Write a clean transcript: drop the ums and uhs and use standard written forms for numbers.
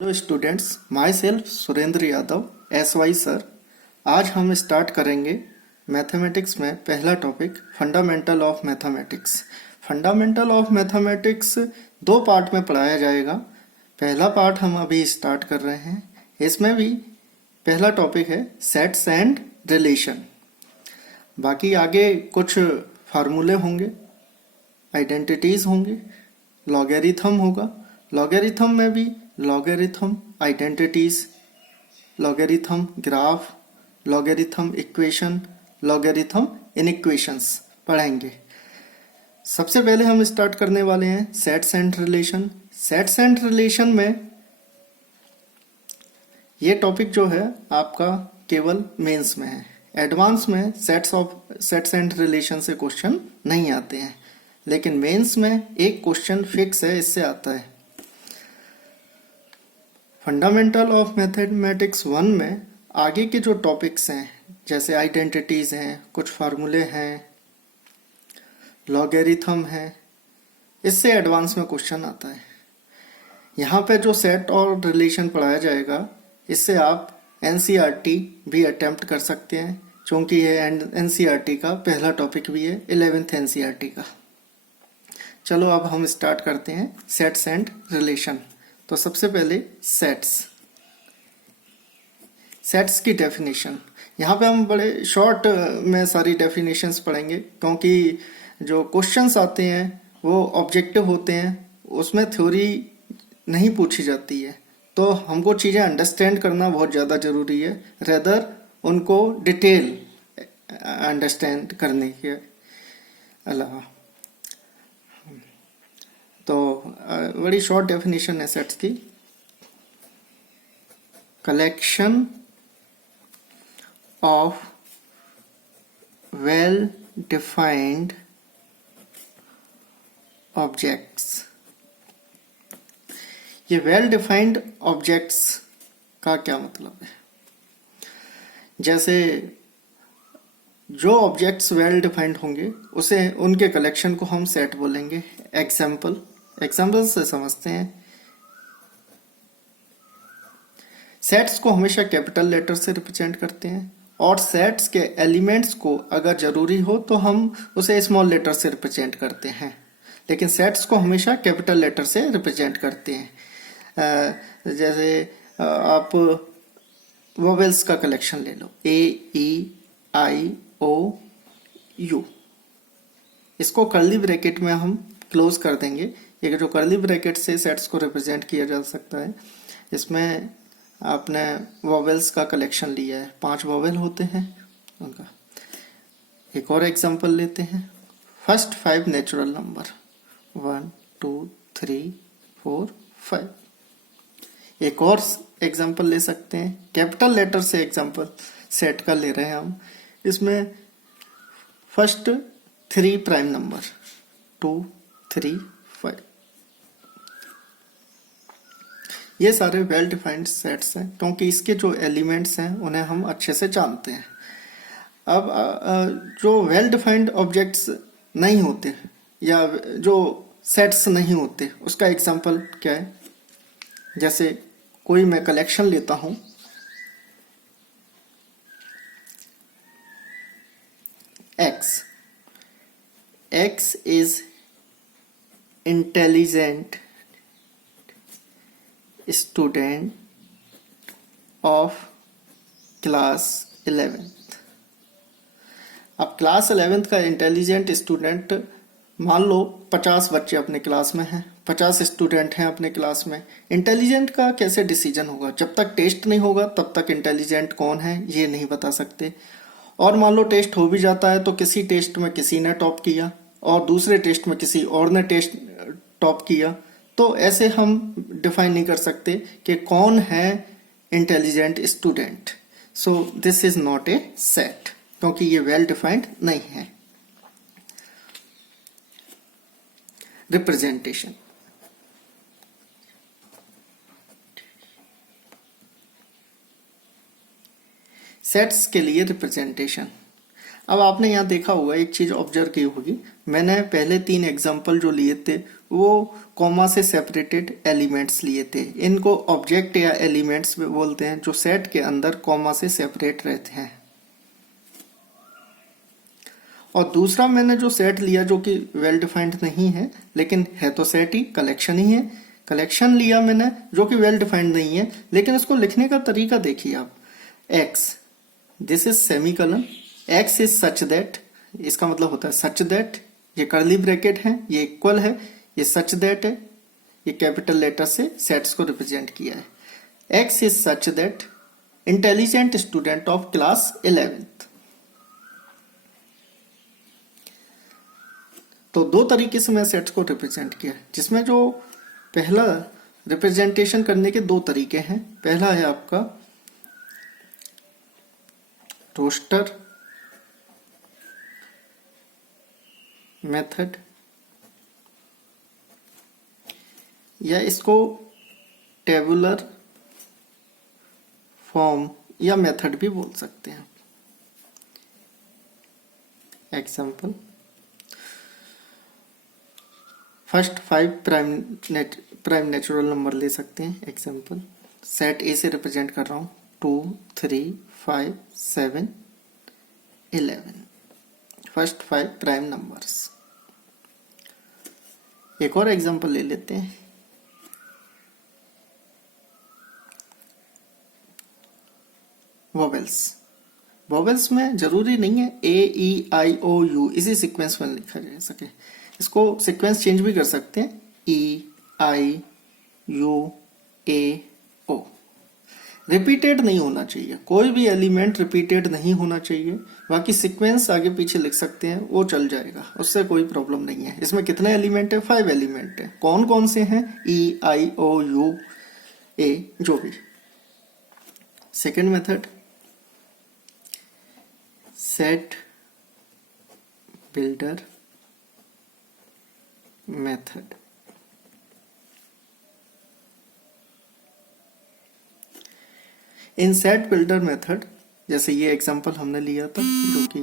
Hello students, my self Surendra Yadav SY sir. आज हम start करेंगे मैथमेटिक्स में पहला topic fundamental of mathematics. Fundamental of mathematics दो पार्ट में पढ़ाया जाएगा। पहला पार्ट हम अभी स्टार्ट कर रहे हैं। इसमें भी पहला टॉपिक है सेट्स एंड रिलेशन। बाकी आगे कुछ फार्मूले होंगे, आइडेंटिटीज होंगे, लॉगरिथम होगा। लॉगरिथम में भी logarithm identities, logarithm graph, logarithm equation, logarithm inequations पढ़ेंगे। सबसे पहले हम स्टार्ट करने वाले हैं sets and relation. Sets and relation में ये टॉपिक जो है आपका केवल मेंस में है। एडवांस में सेट्स एंड रिलेशन से क्वेश्चन नहीं आते हैं, लेकिन मेंस में एक क्वेश्चन फिक्स है, इससे आता है। फंडामेंटल ऑफ मैथमेटिक्स 1 में आगे के जो टॉपिक्स हैं, जैसे आइडेंटिटीज हैं, कुछ फार्मूले हैं, लॉगरिथम है, इससे एडवांस में क्वेश्चन आता है। यहाँ पे जो सेट और रिलेशन पढ़ाया जाएगा, इससे आप NCERT भी अटेम्प्ट कर सकते हैं, क्योंकि ये NCERT का पहला टॉपिक भी है, 11th NCERT का। चलो अब हम स्टार्ट करते हैं सेट्स एंड रिलेशन। तो सबसे पहले सेट्स की डेफिनेशन। यहाँ पे हम बड़े शॉर्ट में सारी डेफिनेशंस पढ़ेंगे, क्योंकि जो क्वेश्चंस आते हैं वो ऑब्जेक्टिव होते हैं, उसमें थ्योरी नहीं पूछी जाती है। तो हमको चीज़ें अंडरस्टैंड करना बहुत ज़्यादा ज़रूरी है, रेदर उनको डिटेल अंडरस्टैंड करने के अलावा। तो बड़ी शॉर्ट डेफिनेशन है सेट्स की। Collection of well defined objects. ये वेल डिफाइंड ऑब्जेक्ट्स का क्या मतलब है? जैसे जो ऑब्जेक्ट्स वेल डिफाइंड होंगे उसे, उनके कलेक्शन को हम सेट बोलेंगे। एग्जाम्पल से समझते हैं। सेट्स को हमेशा कैपिटल लेटर से रिप्रेजेंट करते हैं, और सेट्स के एलिमेंट्स को अगर जरूरी हो तो हम उसे स्मॉल लेटर से रिप्रेजेंट करते हैं, लेकिन सेट्स को हमेशा कैपिटल लेटर से रिप्रेजेंट करते हैं। जैसे आप वोवेल्स का कलेक्शन ले लो, A E I O U। इसको कर्ली ब्रैकेट में हम क्लोज कर देंगे। ये जो कर्ली ब्रैकेट से सेट्स को रिप्रेजेंट किया जा सकता है, इसमें आपने वोवेल्स का कलेक्शन लिया है, 5 वोवेल होते हैं उनका। एक और एग्जांपल लेते हैं। First 5 natural number 1 2 3 4 5। एक और एग्जांपल ले सकते हैं, कैपिटल लेटर से एग्जांपल सेट का ले रहे हैं हम। इसमें फर्स्ट 3 प्राइम नंबर 2 3 5। ये सारे वेल डिफाइंड सेट्स हैं, क्योंकि इसके जो एलिमेंट्स हैं उन्हें हम अच्छे से जानते हैं। अब जो वेल डिफाइंड ऑब्जेक्ट्स नहीं होते या जो सेट्स नहीं होते, उसका एग्जांपल क्या है? जैसे कोई मैं कलेक्शन लेता हूं, X is intelligent student of class 11th। अब क्लास 11th का इंटेलिजेंट स्टूडेंट, मान लो 50 बच्चे अपने क्लास में हैं, 50 स्टूडेंट हैं अपने क्लास में। इंटेलिजेंट का कैसे डिसीजन होगा? जब तक टेस्ट नहीं होगा तब तक इंटेलिजेंट कौन है ये नहीं बता सकते। और मान लो टेस्ट हो भी जाता है तो किसी टेस्ट में किसी ने टॉप किया और दूसरे टेस्ट में किसी और ने टेस्ट टॉप किया, तो ऐसे हम डिफाइन नहीं कर सकते कि कौन है intelligent student. So this is not a set, क्योंकि ये वेल डिफाइंड नहीं है। रिप्रेजेंटेशन। सेट्स के लिए रिप्रेजेंटेशन। अब आपने यहाँ देखा होगा, एक चीज ऑब्जर्व की होगी, मैंने पहले 3 एग्जाम्पल जो लिए थे वो कॉमा से सेपरेटेड एलिमेंट्स लिए थे। इनको ऑब्जेक्ट या एलिमेंट्स बोलते हैं जो सेट के अंदर कॉमा से सेपरेट रहते हैं। और दूसरा मैंने जो सेट लिया जो कि वेल डिफाइंड नहीं है, लेकिन है तो सेट ही, कलेक्शन ही है। कलेक्शन लिया मैंने जो कि वेल डिफाइंड नहीं है, लेकिन इसको लिखने का तरीका देखिए आप। X, this is semicolon, x is such that, इसका मतलब होता है सच दैट, ये कर्ली ब्रैकेट है, ये इक्वल है, ये सच दैट है, ये कैपिटल लेटर से सेट्स को रिप्रेजेंट किया है। X is such that intelligent student of class 11th। तो दो तरीके से मैं सेट्स को रिप्रेजेंट किया, जिसमें जो पहला रिप्रेजेंटेशन करने के दो तरीके हैं। पहला है आपका रोस्टर मेथड, या इसको टेबुलर फॉर्म या मेथड भी बोल सकते हैं। Example, first 5 prime natural number ले सकते हैं। एग्जाम्पल, सेट ए से रिप्रेजेंट कर रहा हूं, 2 3 5 7 11, फर्स्ट 5 प्राइम नंबर्स। एक और एग्जाम्पल ले लेते हैं। वोवेल्स, वोवेल्स में जरूरी नहीं है ए ई आई ओ यू इसी सीक्वेंस में लिखा जा सके, इसको सीक्वेंस चेंज भी कर सकते हैं, ई आई यू ए ओ। रिपीटेड नहीं होना चाहिए, कोई भी एलिमेंट रिपीटेड नहीं होना चाहिए। बाकी सीक्वेंस आगे पीछे लिख सकते हैं, वो चल जाएगा, उससे कोई प्रॉब्लम नहीं है। इसमें कितने एलिमेंट है? 5 एलिमेंट है। कौन कौन से हैं? ई आई ओ यू ए, जो भी। Second method, set builder method. इन सेट बिल्डर मेथड, जैसे ये एग्जांपल हमने लिया था जो कि